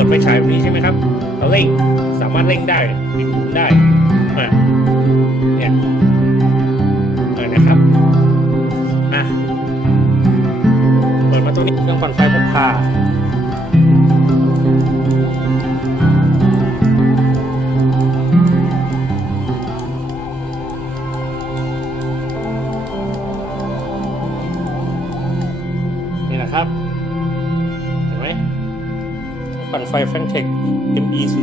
ิดไฟฉายแบบนี้ใช่ไหมครับ เราเร่งสามารถเร่งได้ปิดหมุนได้อะเนี่ยเออนะครับอะเปิดมาตัวนี้เครื่องปั่นไฟพกพา ปั่นไฟแฟงเทค ME 0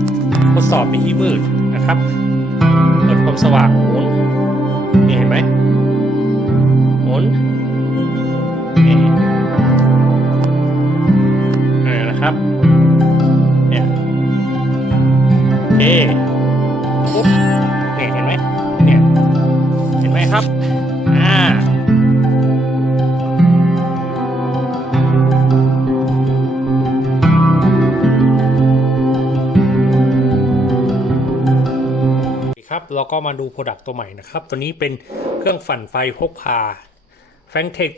2 ทดสอบในที่มืดนะครับ เปิดความสว่างหมุนนี่เห็นไหมหมุนนี่อ่นะครับเนี่ยโอเคปุ๊บนี่เห็นไหม ครับเราก็มาดูโปรดักต์ตัวใหม่นะครับ ตัวนี้เป็นเครื่องฝันไฟพกพา f a n t e c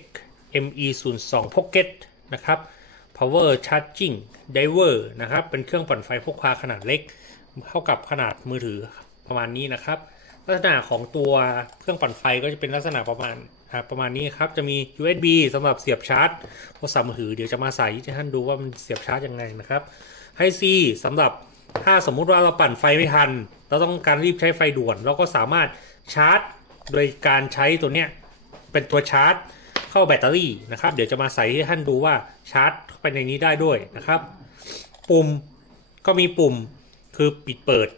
ME 0 2 Pocket นะครับ Power Charging Diver นะครับ เป็นเครื่องปั่นไฟพกพาขนาดเล็ก เท่ากับขนาดมือถือประมาณนี้นะครับ ลักษณะของตัวเครื่องปั่นไฟก็จะเป็นลักษณะประมาณประมาณนี้ครับ จะมี USB สำหรับเสียบชาร์จโทรศัพท์มือถือ เดี๋ยวจะมาใส่ให้ท่านดูว่ามันเสียบชาร์จยังไงนะครับ ให้ C สำหรับถ้าสมมุติว่าเราปั่นไฟไม่ทัน เราต้องการรีบใช้ไฟด่วน เราก็สามารถชาร์จ โดยการใช้ตัวเนี้ยเป็นตัวชาร์จ เข้าแบตเตอรี่นะครับ เดี๋ยวจะมาใส่ให้ท่านดูว่าชาร์จเข้าไปในนี้ได้ด้วยนะครับ ปุ่มก็มีปุ่มคือปิดเปิด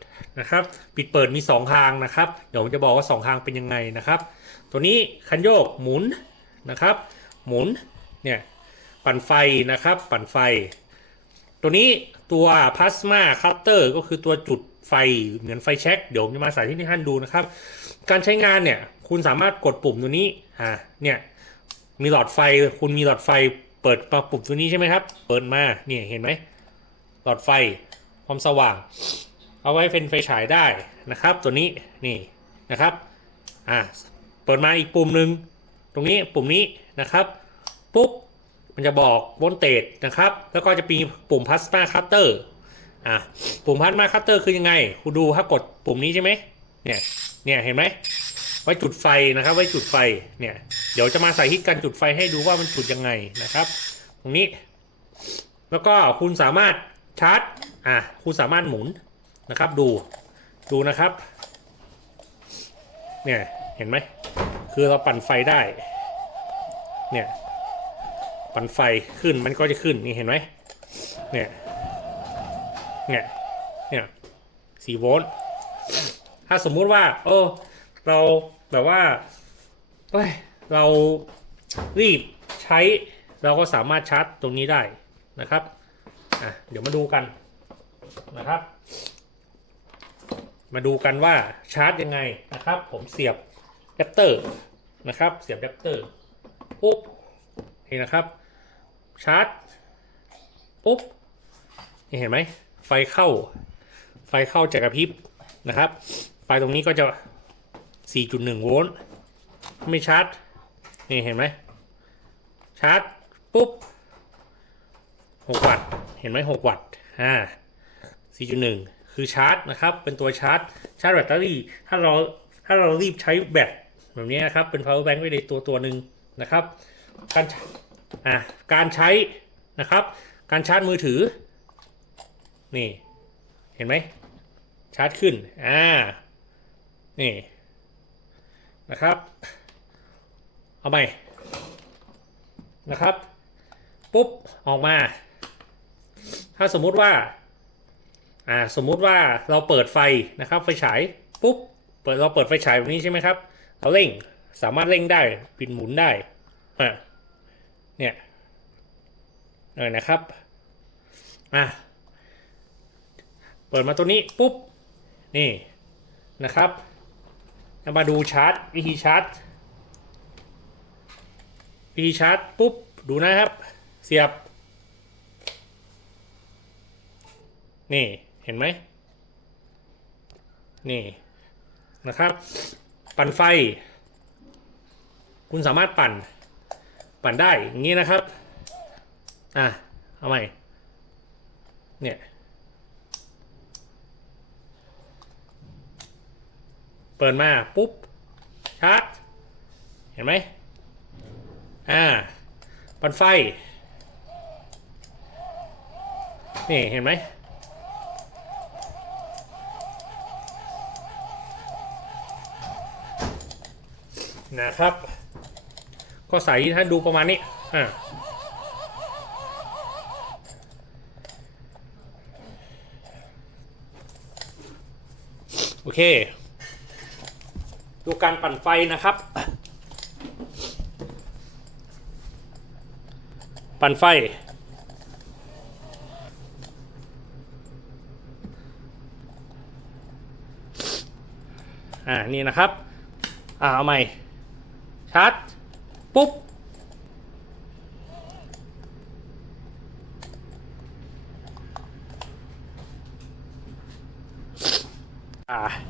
นะครับ ปิดเปิดมี 2 ทางนะครับ เดี๋ยวผมจะบอกว่า 2 ทางเป็นยังไงนะครับ ตัวนี้คันโยกหมุนนะครับ หมุนเนี่ยปั่นไฟนะครับ ปั่นไฟ ตัวนี้ตัวพลาสมาคัตเตอร์ก็คือตัวจุด ไฟเหมือนไฟแช็กเดี๋ยวผมจะมาใส่ที่ท่านดูนะครับ การใช้งานเนี่ยคุณสามารถกดปุ่มตัวนี้อ่าเนี่ยมีหลอดไฟคุณมีหลอดไฟเปิดมาปุ่มตัวนี้ใช่ไหมครับ เปิดมาเนี่ยเห็นไหมหลอดไฟความสว่าง เอาไว้เป็นไฟฉายได้นะครับ ตัวนี้นี่นะครับอ่าเปิดมาอีกปุ่มหนึ่งตรงนี้ปุ่มนี้นะครับปุ๊บมันจะบอกโวลเตจนะครับ แล้วก็จะมีปุ่มพลาสมาคัตเตอร์ อะปุ่มพลาสมาคัตเตอร์คือยังไงคุณดูถ้ากดปุ่มนี้ใช่ไหมเนี่ยเนี่ยเห็นไหมไว้จุดไฟนะครับ ไว้จุดไฟเนี่ยเดี๋ยวจะมาใส่ที่กันจุดไฟให้ดูว่ามันจุดยังไงนะครับ ตรงนี้ แล้วก็คุณสามารถชาร์จอะคุณสามารถหมุนนะครับดูดูนะครับ เนี่ยเห็นไหมคือเราปั่นไฟได้ เนี่ย ปั่นไฟขึ้นมันก็จะขึ้นนี่เห็นไหมเนี่ย เนี่ยเนี่ยสี่โวลต์ถ้าสมมุติว่า เออ เราแบบว่าเอ้ยเรารีบใช้เราก็สามารถชาร์จตรงนี้ได้นะครับอะเดี๋ยวมาดูกันนะครับ มาดูกันว่าชาร์จยังไงนะครับ ผมเสียบแดปเตอร์นะครับ เสียบแดปเตอร์ปุ๊บนี่นะครับ ชาร์จปุ๊บนี่เห็นไหม ไฟเข้า ไฟเข้าจากกระพริบนะครับ ไฟตรงนี้ก็จะ 4.1 โวลต์ ไม่ชาร์จ นี่เห็นไหม ชาร์จ ปุ๊บ 6 วัตต์ เห็นไหม6วัตต์ อ่า 4.1 คือชาร์จนะครับ เป็นตัวชาร์จ ชาร์จแบตเตอรี่ ถ้าเรา ถ้าเรารีบใช้แบตแบบนี้นะครับ เป็น power bank ไว้ในตัวตัวหนึ่งนะครับ การ อ่า การใช้นะครับ การชาร์จมือถือ นี่เห็นไหมชาร์จขึ้น อ่า นี่ นะครับ เอาใหม่ นะครับ ปุ๊บ ออกมา ถ้าสมมุติว่า อ่า สมมุติว่าเราเปิดไฟนะครับ ไฟฉาย ปุ๊บ เปิด เราเปิดไฟฉายแบบนี้ใช่ไหมครับ เราเร่ง สามารถเร่งได้ ปิดหมุนได้ อ่า เนี่ยเออนะครับ อะ เปิดมาตัวนี้ปุ๊บ นี่นะครับมาดูชาร์จวิธีชาร์จวิธีชาร์จปุ๊บ ดูนะครับ เสียบ นี่เห็นไหมนี่นะครับ ปั่นไฟ คุณสามารถปั่น ปั่นได้อย่างนี้นะครับ อะ เอาใหม่เนี่ย เปิดมาปุ๊บชาร์จเห็นไหมอ่าปันไฟ นี่เห็นไหมนะครับ ก็ใส่ท่านดูประมาณนี้อ่าโอเค ดูการปั่นไฟนะครับ ปั่นไฟ อ่า นี่นะครับ อ่า เอาใหม่ ชาร์จ ปุ๊บ อ่า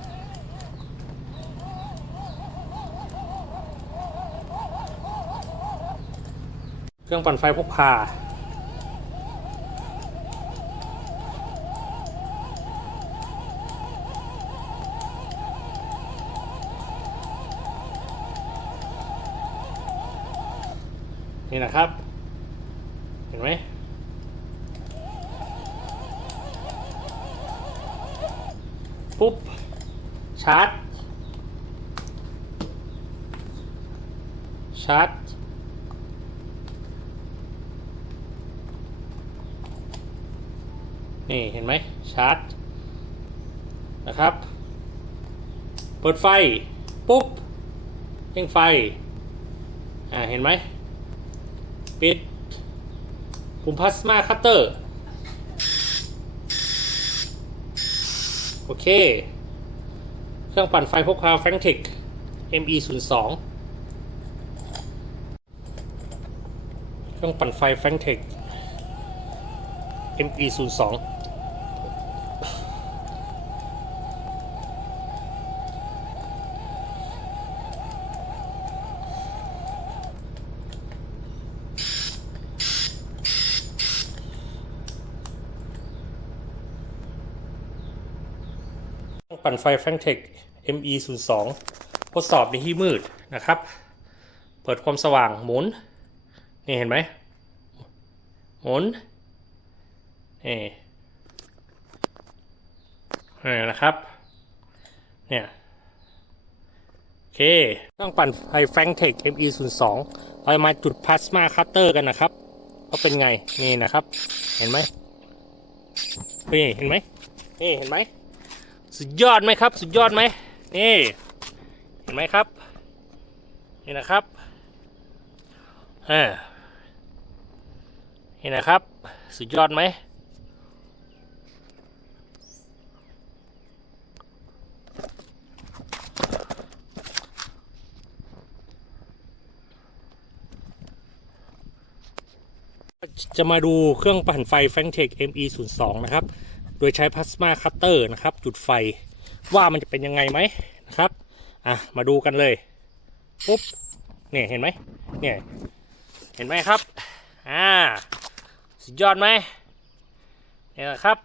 เครื่องปั่นไฟพกพานี่นะครับ เห็นไหมปุ๊บ ชาร์จ ชาร์จ นี่เห็นไหมชาร์จนะครับ เปิดไฟ ปุ๊บเร่งไฟ อ่า เห็นไหม ปิดปุ่มพลาสมาคัตเตอร์ โอเค เครื่องปั่นไฟพกพาแฟรงทิก ME02 เครื่องปั่นไฟแฟรงทิก ME02 ปั่นไฟแฟงเทค ME 0 2 ทดสอบในที่มืดนะครับ เปิดความสว่างหมุน นี่เห็นไหม หมุน นี่นี่นะครับ เนี่ย โอเค ต้องปั่นไฟแฟงเทค ME 0 2 เรามาจุดพลาสมาคัตเตอร์กันนะครับว่าเป็นไง นี่นะครับ เห็นไหมนี่เห็นไหมนี่เห็นไหม สุดยอดไหมครับ สุดยอดไหมนี่เห็นไหมครับ นี่นะครับอ่านี่นะครับ สุดยอดไหมจะมาดูเครื่องปั่นไฟ f a n t e c ME 0 2 นะครับ โดยใช้พลาสมาคัตเตอร์นะครับ จุดไฟว่ามันจะเป็นยังไงไหมนะครับอะมาดูกันเลยปุ๊บเนี่ยเห็นไหมเนี่ยเห็นไหมครับอ่าสุดยอดไหมเนี่ยครับ